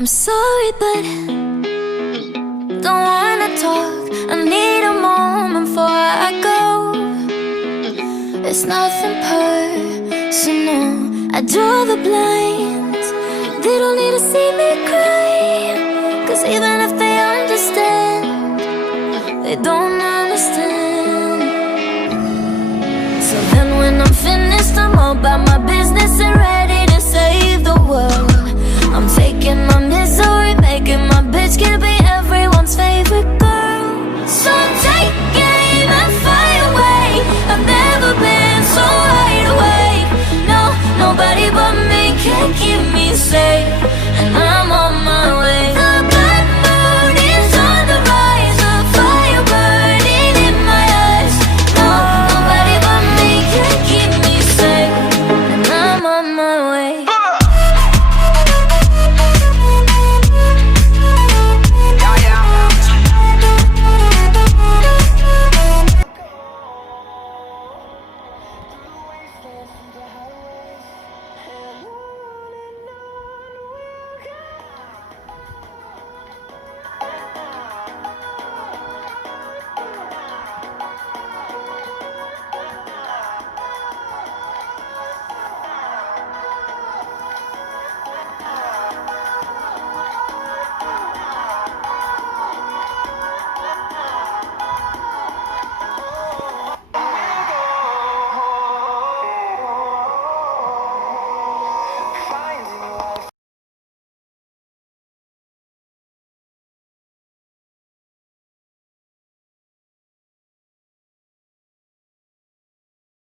I'm sorry, but don't wanna talk. I need a moment before I go. It's nothing personal. I draw the blinds. They don't need to see me cry, 'cause even if they understand, they don't understand. So then when I'm finished, I'm all about my business and ready to save the world. I'm taking my misery, making my bitch get big.